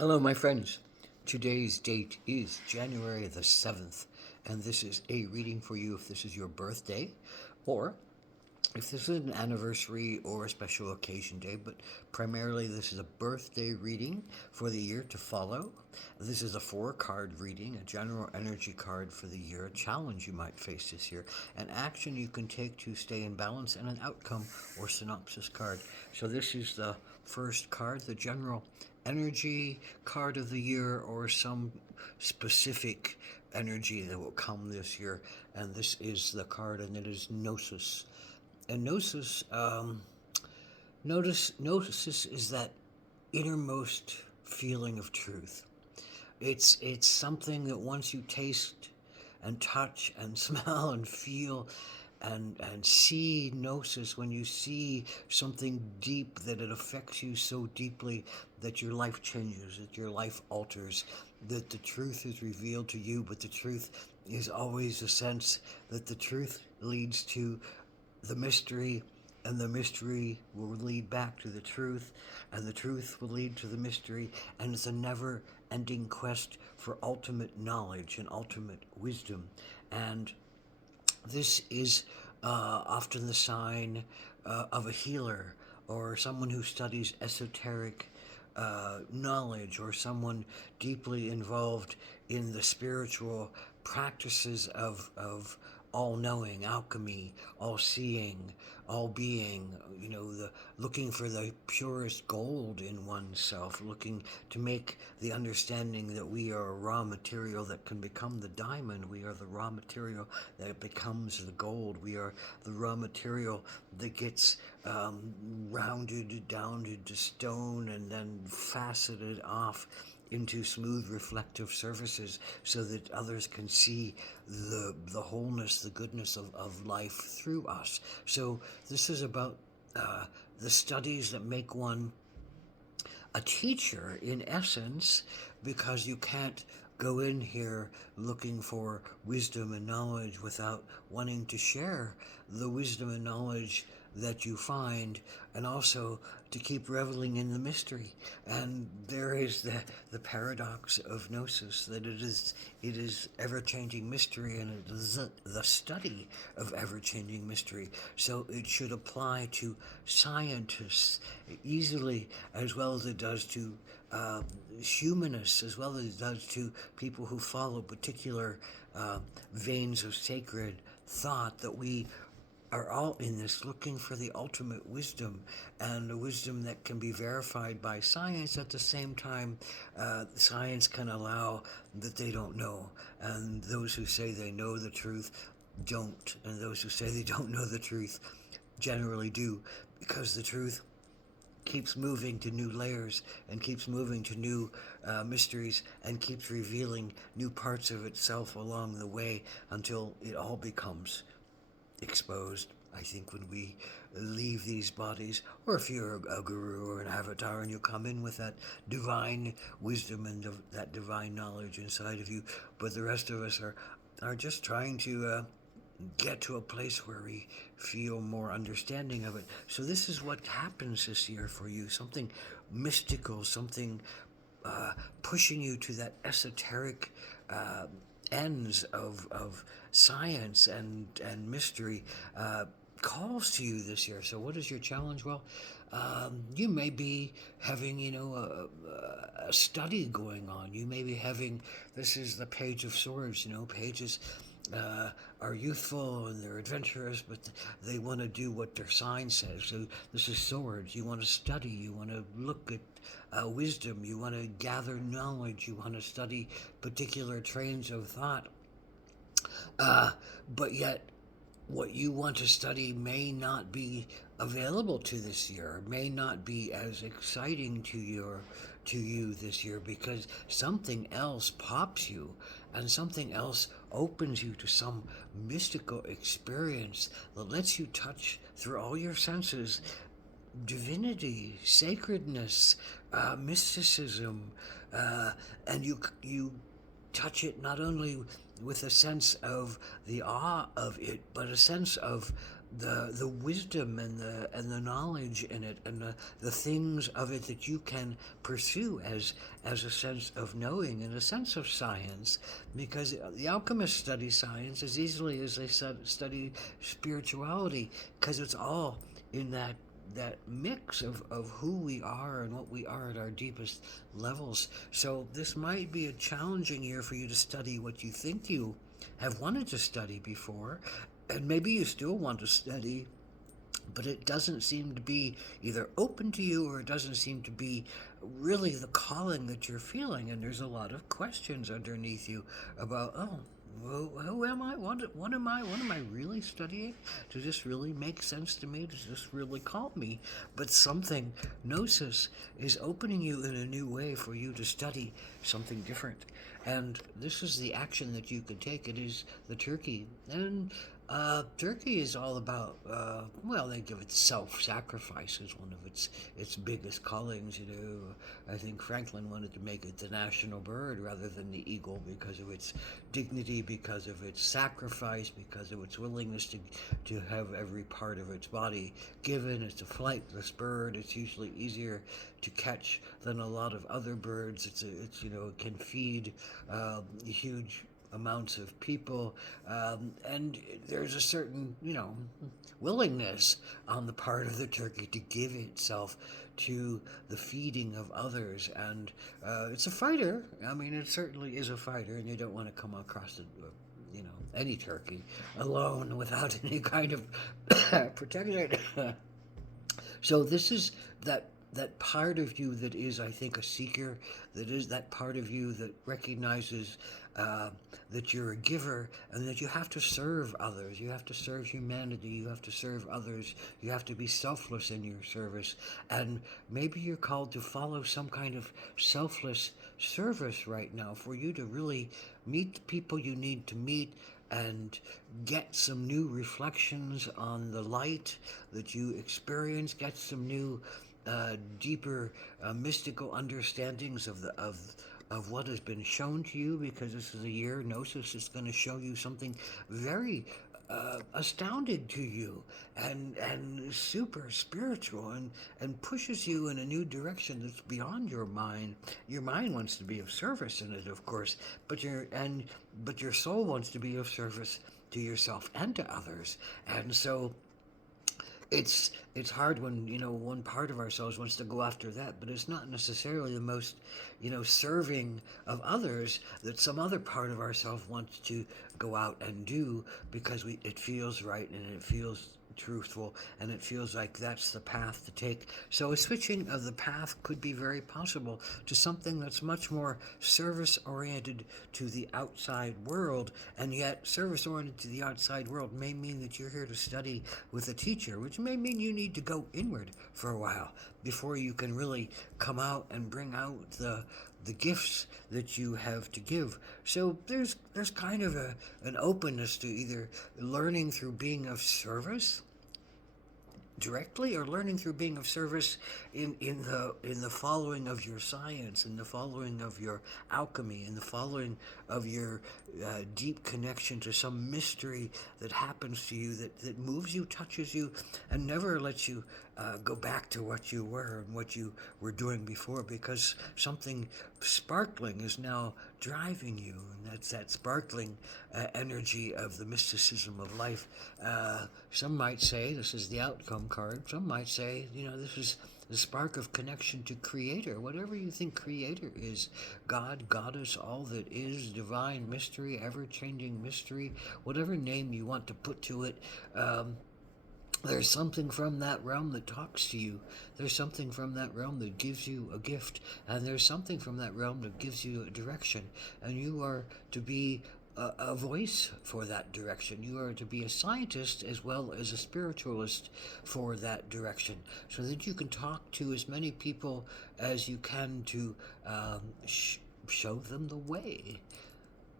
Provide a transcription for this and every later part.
Hello, my friends. Today's date is January the 7th, and this is a reading for you if this is your birthday, or if this is an anniversary or a special occasion day, but primarily this is a birthday reading for the year to follow. This is a 4 card reading, a general energy card for the year, a challenge you might face this year, an action you can take to stay in balance, and an outcome or synopsis card. So this is the first card, the general energy card of the year, or some specific energy that will come this year. And this is the card, and it is Gnosis. And gnosis is that innermost feeling of truth. It's something that once you taste and touch and smell and feel and see gnosis, when you see something deep, that it affects you so deeply that your life changes, that your life alters, that the truth is revealed to you, but the truth is always a sense that the truth leads to the mystery, and the mystery will lead back to the truth, and the truth will lead to the mystery, and it's a never ending quest for ultimate knowledge and ultimate wisdom. And this is often the sign of a healer, or someone who studies esoteric knowledge, or someone deeply involved in the spiritual practices of all knowing, alchemy, all seeing, all being, the looking for the purest gold in oneself, looking to make the understanding that we are a raw material that can become the diamond. We are the raw material that becomes the gold. We are the raw material that gets rounded down into stone and then faceted off into smooth reflective surfaces so that others can see the wholeness, the goodness of life through us. So this is about the studies that make one a teacher in essence, because you can't go in here looking for wisdom and knowledge without wanting to share the wisdom and knowledge that you find, and also to keep reveling in the mystery. And there is the paradox of gnosis, that it is ever-changing mystery, and it is the study of ever-changing mystery. So it should apply to scientists easily, as well as it does to humanists, as well as it does to people who follow particular veins of sacred thought, that we are all in this looking for the ultimate wisdom, and the wisdom that can be verified by science. At the same time, science can allow that they don't know, and those who say they know the truth don't, and those who say they don't know the truth generally do, because the truth keeps moving to new layers, and keeps moving to new mysteries, and keeps revealing new parts of itself along the way, until it all becomes exposed. I think when we leave these bodies, or if you're a guru or an avatar and you come in with that divine wisdom and that divine knowledge inside of you, but the rest of us are just trying to get to a place where we feel more understanding of it. So this is what happens this year for you, something mystical, something pushing you to that esoteric ends of science and mystery, calls to you this year. So what is your challenge? Well, you may be having, a study going on. You may be having, this is the Page of Swords, pages are youthful and they're adventurous, but they want to do what their sign says. So this is swords. You want to study. You want to look at wisdom. You want to gather knowledge. You want to study particular trains of thought. But yet, what you want to study may not be available to this year, may not be as exciting to you this year, because something else pops you, and something else opens you to some mystical experience that lets you touch through all your senses divinity, sacredness, mysticism, and you touch it not only with a sense of the awe of it, but a sense of the wisdom and the knowledge in it, and the things of it that you can pursue as a sense of knowing and a sense of science, because the alchemists study science as easily as they study spirituality, because it's all in that mix of who we are and what we are at our deepest levels. So this might be a challenging year for you to study what you think you have wanted to study before, and maybe you still want to study, but it doesn't seem to be either open to you, or it doesn't seem to be really the calling that you're feeling. And there's a lot of questions underneath you about, oh, well, who am I? What am I? What am I really studying? Does this really make sense to me? Does this really call me? But something, Gnosis, is opening you in a new way for you to study something different. And this is the action that you can take. It is the turkey. And Turkey is all about, well, they give it self-sacrifice as one of its biggest callings. You know, I think Franklin wanted to make it the national bird rather than the eagle, because of its dignity, because of its sacrifice, because of its willingness to have every part of its body given. It's a flightless bird. It's usually easier to catch than a lot of other birds. It's you know, it can feed huge amounts of people, and there's a certain, you know, willingness on the part of the turkey to give itself to the feeding of others. And it's a fighter. I mean, it certainly is a fighter, and you don't want to come across it, you know, any turkey alone without any kind of protection. So this is that part of you that is, I think, a seeker. That is that part of you that recognizes that you're a giver, and that you have to serve others. You have to serve humanity. You have to serve others. You have to be selfless in your service. And maybe you're called to follow some kind of selfless service right now, for you to really meet the people you need to meet, and get some new reflections on the light that you experience, get some new, deeper, mystical understandings of what has been shown to you, because this is a year, Gnosis is going to show you something very astounded to you, and super spiritual, and pushes you in a new direction that's beyond your mind. Your mind wants to be of service in it, of course, but your soul wants to be of service to yourself and to others. And so it's hard when, you know, one part of ourselves wants to go after that, but it's not necessarily the most, you know, serving of others that some other part of ourselves wants to go out and do, because it feels right, and it feels truthful, and it feels like that's the path to take. So a switching of the path could be very possible to something that's much more service oriented to the outside world. And yet service oriented to the outside world may mean that you're here to study with a teacher, which may mean you need to go inward for a while before you can really come out and bring out the gifts that you have to give. So there's kind of an openness to either learning through being of service directly, or learning through being of service in the following of your science, in the following of your alchemy, in the following of your deep connection to some mystery that happens to you, that moves you, touches you, and never lets you go back to what you were and what you were doing before, because something sparkling is now driving you, and that's that sparkling energy of the mysticism of life. Some might say this is the outcome card. Some might say, you know, this is the spark of connection to Creator, whatever you think Creator is. God, Goddess, all that is, divine mystery, ever-changing mystery, whatever name you want to put to it. There's something from that realm that talks to you. There's something from that realm that gives you a gift. And there's something from that realm that gives you a direction. And you are to be a voice for that direction. You are to be a scientist as well as a spiritualist for that direction, so that you can talk to as many people as you can to show them the way.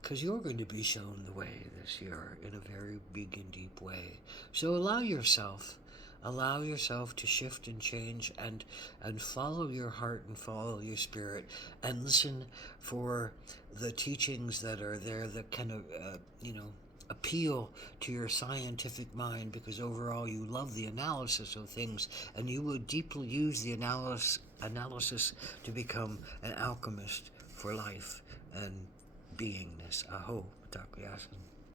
Because you're going to be shown the way this year in a very big and deep way. So allow yourself to shift and change, and follow your heart and follow your spirit, and listen for the teachings that are there that kind of, you know, appeal to your scientific mind, because overall you love the analysis of things, and you will deeply use the analysis to become an alchemist for life and beingness. Aho, Takuyasin.